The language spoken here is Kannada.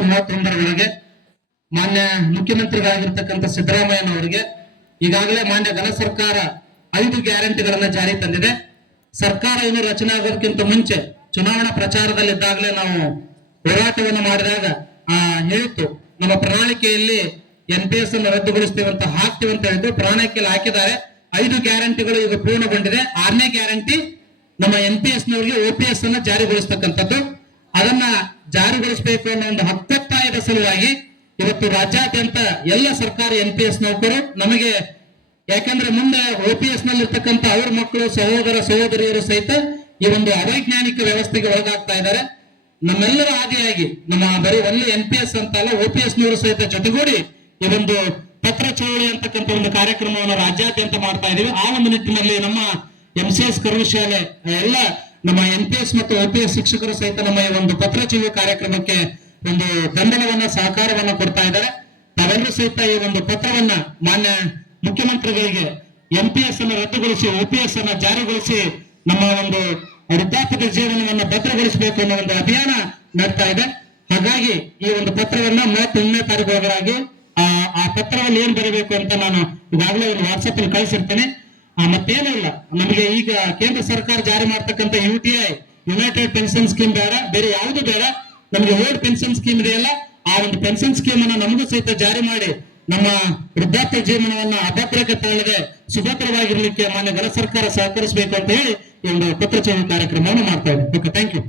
ಮೂವತ್ತೆರಡು ಮೂವತ್ತೊಂದರವರೆಗೆ ಮಾನ್ಯ ಮುಖ್ಯಮಂತ್ರಿಗಳಾಗಿರ್ತಕ್ಕಂಥ ಸಿದ್ದರಾಮಯ್ಯನವರಿಗೆ ಈಗಾಗಲೇ ಮಾನ್ಯ ಘನ ಸರ್ಕಾರ ಐದು ಗ್ಯಾರಂಟಿಗಳನ್ನ ಜಾರಿ ತಂದಿದೆ. ಸರ್ಕಾರ ಇನ್ನು ರಚನೆ ಆಗೋದಕ್ಕಿಂತ ಮುಂಚೆ ಚುನಾವಣಾ ಪ್ರಚಾರದಲ್ಲಿದ್ದಾಗಲೇ ನಾವು ಹೋರಾಟವನ್ನು ಮಾಡಿದಾಗ ಆ ಹೇಳಿತ್ತು ನಮ್ಮ ಪ್ರಣಾಳಿಕೆಯಲ್ಲಿ ಎನ್ ಪಿ ಎಸ್ ಅನ್ನು ಹಾಕ್ತೇವೆ ಅಂತ ಹೇಳಿದ್ದು ಪ್ರಣಾಳಿಕೆಯಲ್ಲಿ ಹಾಕಿದ್ದಾರೆ. ಐದು ಗ್ಯಾರಂಟಿಗಳು ಈಗ ಪೂರ್ಣಗೊಂಡಿದೆ. ಆರನೇ ಗ್ಯಾರಂಟಿ ನಮ್ಮ ಎನ್ ಪಿ ಎಸ್ ನವರಿಗೆ ಓ ಪಿ ಎಸ್ ಅನ್ನು ಜಾರಿಗೊಳಿಸ್ತಕ್ಕಂಥದ್ದು. ಅದನ್ನ ಜಾರಿಗೊಳಿಸಬೇಕು ಅನ್ನೋ ಒಂದು ಹಕ್ಕೊತ್ತಾಯದ ಸಲುವಾಗಿ ಇವತ್ತು ರಾಜ್ಯಾದ್ಯಂತ ಎಲ್ಲ ಸರ್ಕಾರಿ ಎನ್ ಪಿ ಎಸ್ ನೌಕರು ನಮಗೆ ಯಾಕಂದ್ರೆ ಮುಂದೆ ಒ ಪಿ ಎಸ್ನಲ್ಲಿ ಅವ್ರ ಮಕ್ಕಳು, ಸಹೋದರ, ಸಹೋದರಿಯರು ಸಹಿತ ಈ ಒಂದು ಅವೈಜ್ಞಾನಿಕ ವ್ಯವಸ್ಥೆಗೆ ಒಳಗಾಗ್ತಾ ಇದ್ದಾರೆ. ನಮ್ಮೆಲ್ಲರ ಆದಿಯಾಗಿ ನಮ್ಮ ಬರೀ ಒಳ್ಳೆ ಎನ್ ಪಿ ಎಸ್ ಅಂತ ಅಲ್ಲ ಒ ಪಿ ಎಸ್ ನವರು ಸಹಿತ ಜೊತೆಗೂಡಿ ಈ ಒಂದು ಪತ್ರ ಚಳವಳಿ ಅಂತಕ್ಕಂಥ ಒಂದು ಕಾರ್ಯಕ್ರಮವನ್ನು ರಾಜ್ಯಾದ್ಯಂತ ಮಾಡ್ತಾ ಇದೀವಿ. ಆ ಒಂದು ನಿಟ್ಟಿನಲ್ಲಿ ನಮ್ಮ ಎಂ ಸಿ ಎಸ್ ಕರ್ಮಶಾಲೆ, ಎಲ್ಲ ನಮ್ಮ ಎನ್ ಪಿ ಎಸ್ ಮತ್ತು ಒ ಪಿ ಎಸ್ ಶಿಕ್ಷಕರು ಸಹಿತ ನಮ್ಮ ಈ ಒಂದು ಪತ್ರ ಚಳುವಳಿ ಕಾರ್ಯಕ್ರಮಕ್ಕೆ ಒಂದು ಬೆಂಬಲವನ್ನ, ಸಹಕಾರವನ್ನ ಕೊಡ್ತಾ ಇದ್ದಾರೆ. ತಾವೆಲ್ಲರೂ ಸಹಿತ ಈ ಒಂದು ಪತ್ರವನ್ನ ಮಾನ್ಯ ಮುಖ್ಯಮಂತ್ರಿಗಳಿಗೆ ಎನ್ ಪಿ ಎಸ್ ಅನ್ನು ರದ್ದುಗೊಳಿಸಿ ಒ ಪಿ ಎಸ್ ಅನ್ನ ಜಾರಿಗೊಳಿಸಿ ನಮ್ಮ ಒಂದು ವೃದ್ಧಾಪ್ಯದ ಜೀವನವನ್ನು ಭದ್ರಗೊಳಿಸಬೇಕು ಅನ್ನೋ ಒಂದು ಅಭಿಯಾನ ನಡ್ತಾ ಇದೆ. ಹಾಗಾಗಿ ಈ ಒಂದು ಪತ್ರವನ್ನ ಮೂವತ್ತೊಂದನೇ ತಾರೀಕು ಒಳಗಾಗಿ ಆ ಆ ಪತ್ರವನ್ನು ಏನ್ ಬರಬೇಕು ಅಂತ ನಾನು ಈಗಾಗಲೇ ಒಂದು ವಾಟ್ಸಪ್ ಅಲ್ಲಿ ಕಳಿಸಿರ್ತೇನೆ. ಆ, ಮತ್ತೇನೂ ಇಲ್ಲ. ನಮಗೆ ಈಗ ಕೇಂದ್ರ ಸರ್ಕಾರ ಜಾರಿ ಮಾಡ್ತಕ್ಕಂಥ U T I united pension scheme ಬೇಡ ಬೇರೆ ಯಾವುದು ಬೇಡ. ನಮಗೆ ಓಲ್ಡ್ ಪೆನ್ಷನ್ ಸ್ಕೀಮ್ ಇದೆಯಲ್ಲ ಆ ಒಂದು ಪೆನ್ಷನ್ ಸ್ಕೀಮ್ ಅನ್ನ ನಮಗೂ ಸಹಿತ ಜಾರಿ ಮಾಡಿ ನಮ್ಮ ವೃದ್ಧಾಪ್ಯ ಜೀವನವನ್ನ ಅಭದ್ರಕ್ಕೆ ತಳ್ಳದೆ ಸುಭದ್ರವಾಗಿರ್ಲಿಕ್ಕೆ ಮಾನ್ಯ ಸರ್ಕಾರ ಸಹಕರಿಸಬೇಕು ಅಂತ ಹೇಳಿ ಒಂದು ಪತ್ರಚಾರ ಕಾರ್ಯಕ್ರಮವನ್ನು ಮಾಡ್ತಾ ಇದ್ದೀವಿ ಓಕೆ ಥ್ಯಾಂಕ್ ಯು